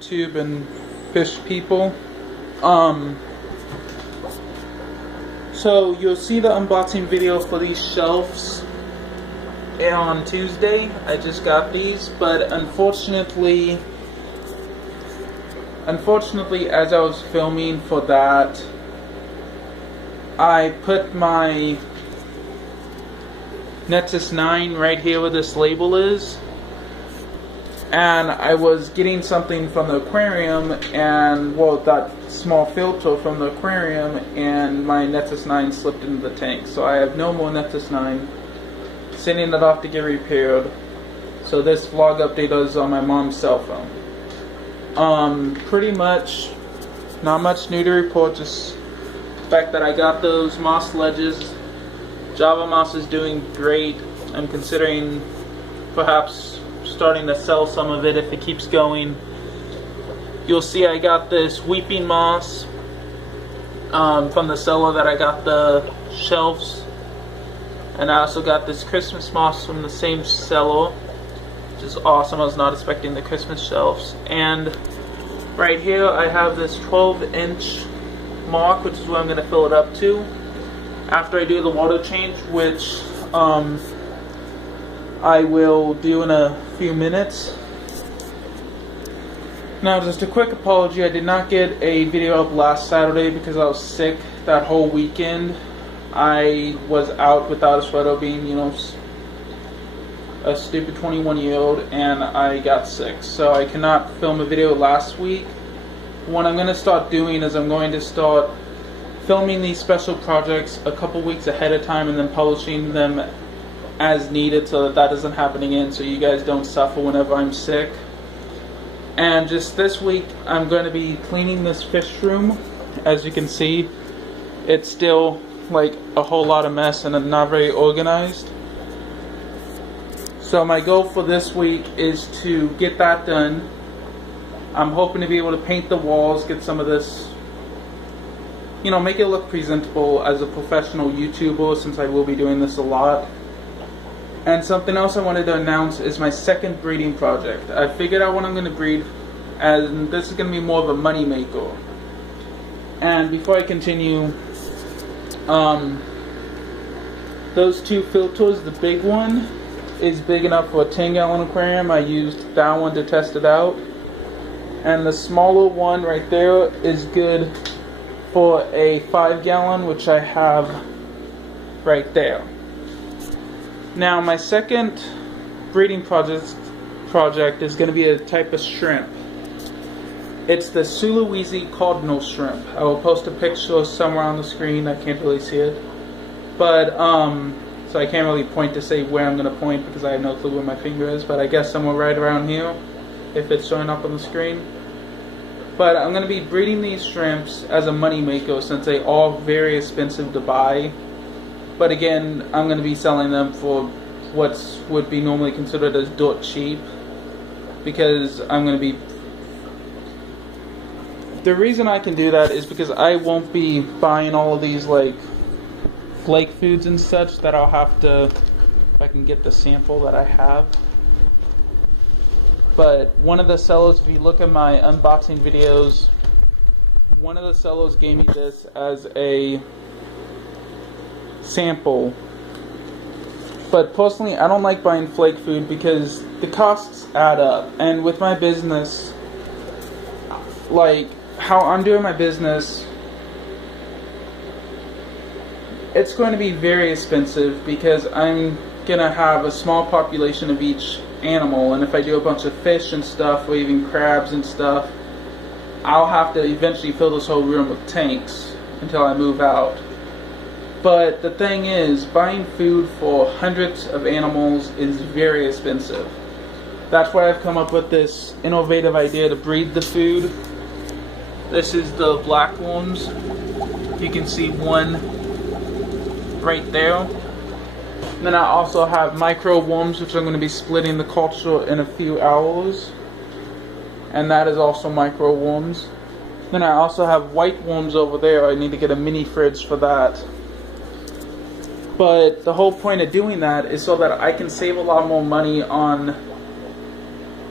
YouTube and fish people. So you'll see the unboxing video for these shelves on Tuesday. I just got these, but unfortunately as I was filming for that, I put my Nexus 9 right here where this label is, and I was getting something from the aquarium, and well, that small filter from the aquarium, and my Nexus 9 slipped into the tank. So I have no more Nexus 9, sending it off to get repaired. So this vlog update is on my mom's cell phone. Pretty much not much new to report, just the fact that I got those moss ledges. Java moss is doing great. I'm considering perhaps starting to sell some of it if it keeps going. You'll see I got this weeping moss from the seller that I got the shelves, and I also got this Christmas moss from the same seller, which is awesome. I was not expecting the Christmas shelves. And right here I have this 12-inch mark, which is where I'm going to fill it up to after I do the water change, which I will do in a few minutes. Now, just a quick apology, I did not get a video up last Saturday because I was sick that whole weekend. I was out without a sweater, being, you know, a stupid 21-year-old, and I got sick. So I cannot film a video last week. What I'm going to start doing is I'm going to start filming these special projects a couple weeks ahead of time and then publishing them as needed, so that doesn't happen again, so you guys don't suffer whenever I'm sick. And just this week I'm going to be cleaning this fish room. As you can see, it's still like a whole lot of mess and not very organized. So my goal for this week is to get that done. I'm hoping to be able to paint the walls, get some of this, you know, make it look presentable as a professional YouTuber, since I will be doing this a lot. And something else I wanted to announce is my second breeding project. I figured out what I'm going to breed, and this is going to be more of a money maker. And before I continue, those two filters, the big one is big enough for a 10-gallon aquarium. I used that one to test it out. And the smaller one right there is good for a 5-gallon, which I have right there. Now, my second breeding project is going to be a type of shrimp. It's the Sulawesi Cardinal shrimp. I will post a picture somewhere on the screen. I can't really see it, but so I can't really point to say where I'm going to point because I have no clue where my finger is. But I guess somewhere right around here, if it's showing up on the screen. But I'm going to be breeding these shrimps as a money maker, since they are very expensive to buy. But again, I'm going to be selling them for what would be normally considered as dirt cheap, because I'm going to be... The reason I can do that is because I won't be buying all of these like flake foods and such that I'll have to, if I can get the sample that I have. But one of the sellers, if you look at my unboxing videos, one of the sellers gave me this as a sample. But personally, I don't like buying flake food because the costs add up. And with my business, like how I'm doing my business, it's going to be very expensive because I'm gonna have a small population of each animal, and if I do a bunch of fish and stuff, or even crabs and stuff, I'll have to eventually fill this whole room with tanks until I move out. But the thing is, buying food for hundreds of animals is very expensive. That's why I've come up with this innovative idea to breed the food. This is the black worms. You can see one right there. And then I also have micro worms, which I'm going to be splitting the culture in a few hours. And that is also micro worms. Then I also have white worms over there. I need to get a mini fridge for that. But the whole point of doing that is so that I can save a lot more money on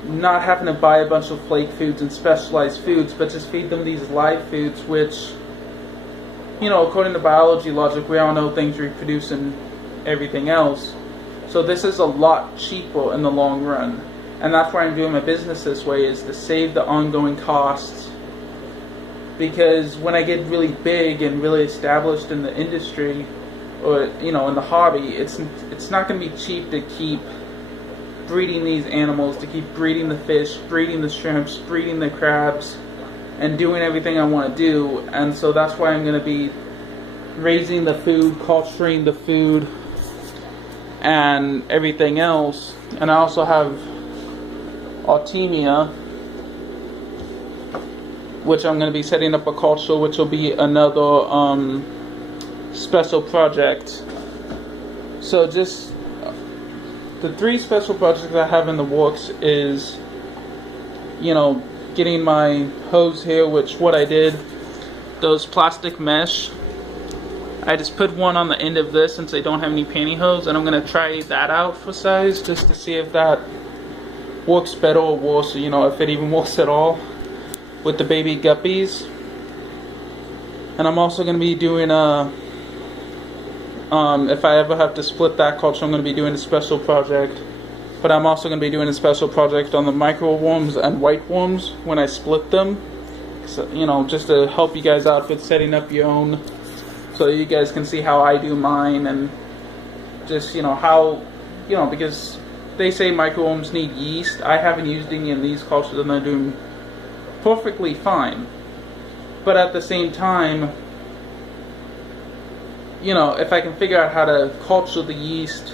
not having to buy a bunch of flake foods and specialized foods, but just feed them these live foods, which, you know, according to biology logic, we all know things reproduce and everything else. So this is a lot cheaper in the long run. And that's why I'm doing my business this way, is to save the ongoing costs. Because when I get really big and really established in the industry, or, you know, in the hobby, it's not going to be cheap to keep breeding these animals, to keep breeding the fish, breeding the shrimps, breeding the crabs, and doing everything I want to do. And so that's why I'm going to be raising the food, culturing the food, and everything else. And I also have Artemia, which I'm going to be setting up a culture, which will be another special project. So just the 3 special projects I have in the works is, you know, getting my hose here, which what I did, those plastic mesh, I just put one on the end of this since I don't have any pantyhose, and I'm going to try that out for size just to see if that works better or worse, you know, if it even works at all with the baby guppies. And I'm also going to be doing a if I ever have to split that culture, I'm going to be doing a special project. But I'm also going to be doing a special project on the micro worms and white worms when I split them. So, you know, just to help you guys out with setting up your own, so you guys can see how I do mine, and just, you know, how, you know, because they say microworms need yeast. I haven't used any of these cultures and they're doing perfectly fine. But at the same time, you know, if I can figure out how to culture the yeast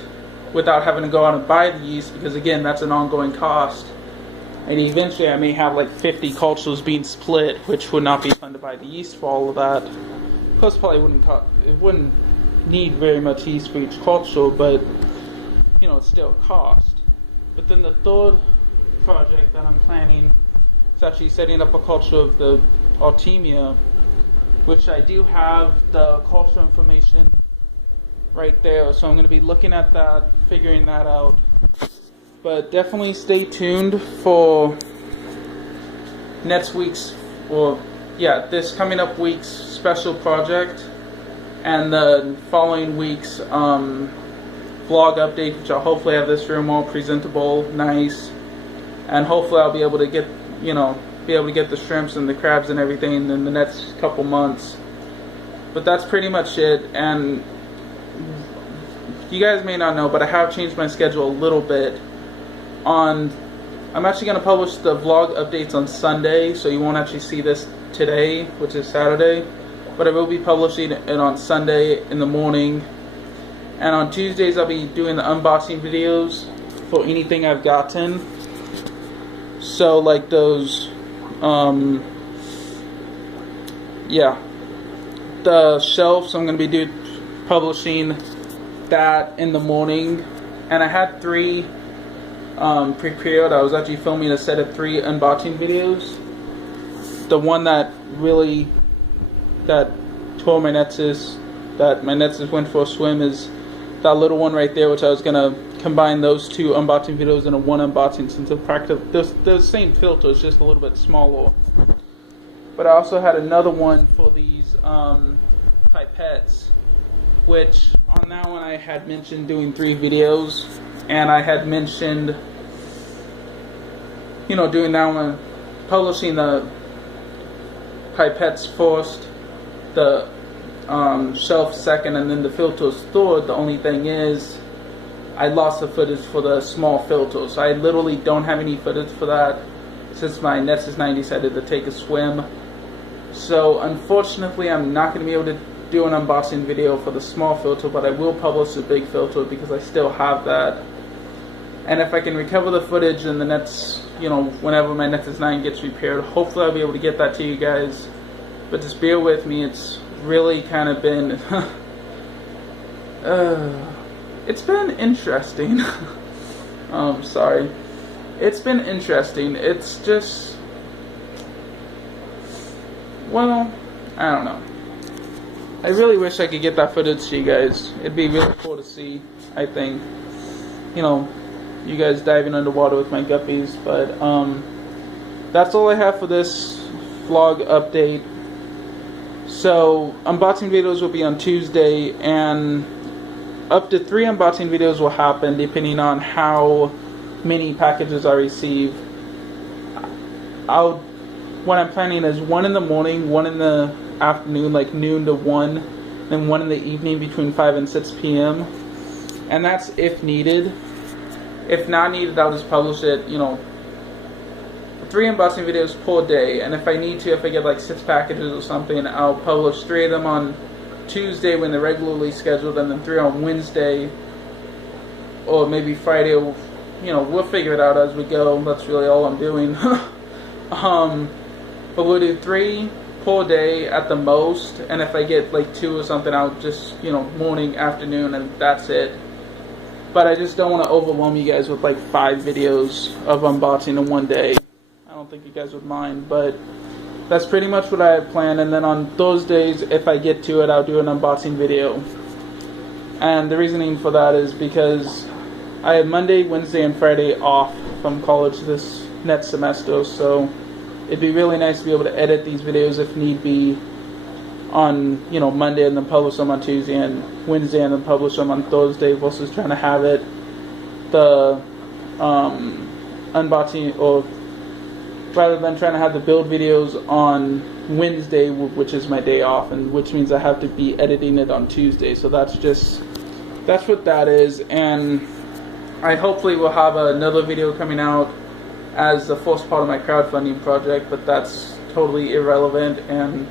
without having to go out and buy the yeast, because again, that's an ongoing cost. And eventually I may have like 50 cultures being split, which would not be fun to buy the yeast for all of that. Plus probably wouldn't need very much yeast for each culture, but you know, it's still a cost. But then the 3rd project that I'm planning is actually setting up a culture of the Artemia, which I do have the culture information right there, so I'm going to be looking at that, figuring that out. But definitely stay tuned for next week's, or yeah, this coming up week's special project, and the following week's vlog update, which I'll hopefully have this room all presentable, nice, and hopefully I'll be able to get, you know, the shrimps and the crabs and everything in the next couple months. But that's pretty much it. And you guys may not know, but I have changed my schedule a little bit. I'm actually going to publish the vlog updates on Sunday, so you won't actually see this today, which is Saturday, but I will be publishing it on Sunday in the morning. And on Tuesdays I'll be doing the unboxing videos for anything I've gotten. So like those yeah, the shelves, I'm going to be publishing that in the morning. And I had 3 prepared. I was actually filming a set of 3 unboxing videos. The one that really tore my Nexus, that my Nexus went for a swim, is that little one right there, which I was going to combine those 2 unboxing videos into one unboxing, since they're the same filter, it's just a little bit smaller. But I also had another one for these pipettes, which on that one I had mentioned doing 3 videos, and I had mentioned, you know, doing that one, publishing the pipettes first, the shelf second, and then the filters third. The only thing is, I lost the footage for the small filters. So I literally don't have any footage for that since my Nexus 9 decided to take a swim. So unfortunately I'm not going to be able to do an unboxing video for the small filter, but I will publish the big filter because I still have that. And if I can recover the footage in the next, you know, whenever my Nexus 9 gets repaired, hopefully I'll be able to get that to you guys. But just bear with me, it's really kind of been it's been interesting. Sorry. It's been interesting. It's just, well, I don't know. I really wish I could get that footage to you guys. It'd be really cool to see, I think. You know, you guys diving underwater with my guppies. But that's all I have for this vlog update. So unboxing videos will be on Tuesday, and up to 3 unboxing videos will happen depending on how many packages I receive. What I'm planning is 1 in the morning, 1 in the afternoon, like noon to 1, then 1 in the evening between 5 and 6 p.m. And that's if needed. If not needed, I'll just publish it, 3 unboxing videos per day. And if I need to, if I get like 6 packages or something, I'll publish 3 of them on Tuesday when they're regularly scheduled, and then 3 on Wednesday, or maybe Friday. We'll figure it out as we go. That's really all I'm doing. But we'll do 3 per day at the most, and if I get like 2 or something, I'll just, morning, afternoon, and that's it. But I just don't want to overwhelm you guys with like 5 videos of unboxing in one day. I don't think you guys would mind, but that's pretty much what I have planned. And then on those days, if I get to it, I'll do an unboxing video. And the reasoning for that is because I have Monday, Wednesday, and Friday off from college this next semester, so it'd be really nice to be able to edit these videos if need be on Monday and then publish them on Tuesday and Wednesday and then publish them on Thursday, versus trying to have it the unboxing, or rather than trying to have the build videos on Wednesday, which is my day off, and which means I have to be editing it on Tuesday. So that's what that is. And I hopefully will have another video coming out as the first part of my crowdfunding project, but that's totally irrelevant, and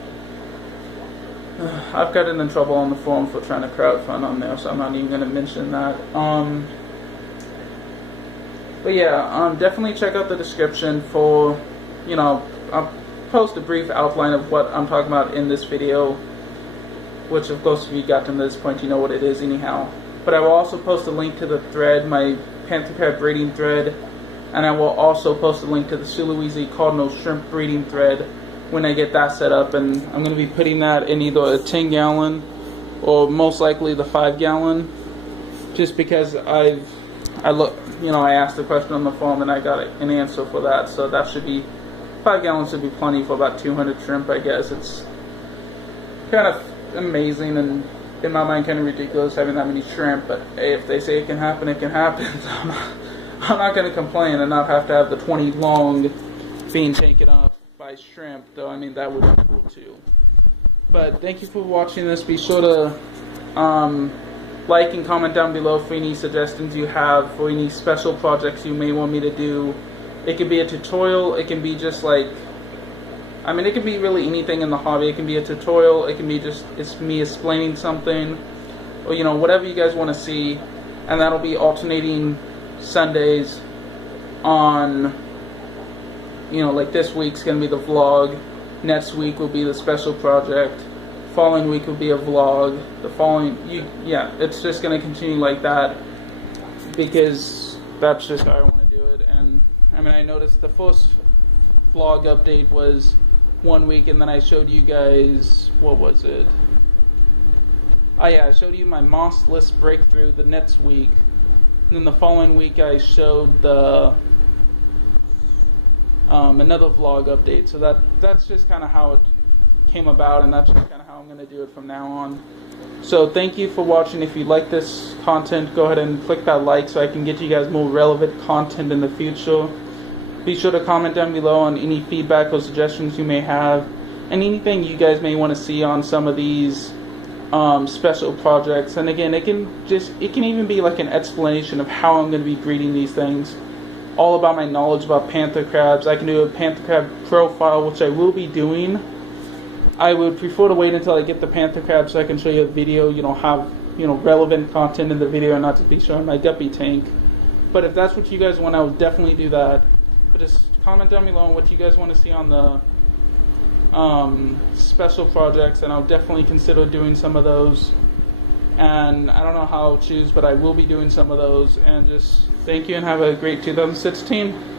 I've gotten in trouble on the forum for trying to crowdfund on there, so I'm not even going to mention that. But yeah, definitely check out the description for, I'll post a brief outline of what I'm talking about in this video, which of course if you got to this point you know what it is anyhow. But I will also post a link to the thread, my panther crab breeding thread, and I will also post a link to the Sulawesi Cardinal shrimp breeding thread when I get that set up. And I'm going to be putting that in either a 10-gallon or most likely the 5-gallon, just because I asked the question on the forum and I got an answer for that. So that should be, 5 gallons should be plenty for about 200 shrimp, I guess. It's kind of amazing and in my mind kind of ridiculous having that many shrimp, but hey, if they say it can happen, it can happen. I'm not going to complain and not have to have the 20 long being taken off by shrimp, though. I mean, that would be cool too. But thank you for watching this. Be sure to like and comment down below for any suggestions you have for any special projects you may want me to do. It could be a tutorial, it can be just like, it can be really anything in the hobby. It can be a tutorial, it can be just it's me explaining something, or whatever you guys want to see. And that'll be alternating Sundays on, like this week's gonna be the vlog, next week will be the special project, following week will be a vlog, the following, it's just gonna continue like that, because that's just how I want to do it. And I noticed the first vlog update was 1 week, and then I showed you guys, what was it? Oh yeah, I showed you my moss list breakthrough the next week. And then the following week I showed the another vlog update. So that's just kind of how it came about, and that's just kind of how I'm going to do it from now on. So thank you for watching. If you like this content, go ahead and click that like so I can get you guys more relevant content in the future. Be sure to comment down below on any feedback or suggestions you may have, and anything you guys may want to see on some of these special projects. And again, it can even be like an explanation of how I'm going to be breeding these things, all about my knowledge about panther crabs. I can do a panther crab profile, which I will be doing. I would prefer to wait until I get the panther crab so I can show you a video, have relevant content in the video and not to be showing my guppy tank. But if that's what you guys want, I will definitely do that. But just comment down below on what you guys want to see on the special projects, and I'll definitely consider doing some of those. And I don't know how I'll choose, but I will be doing some of those. And just thank you and have a great 2016.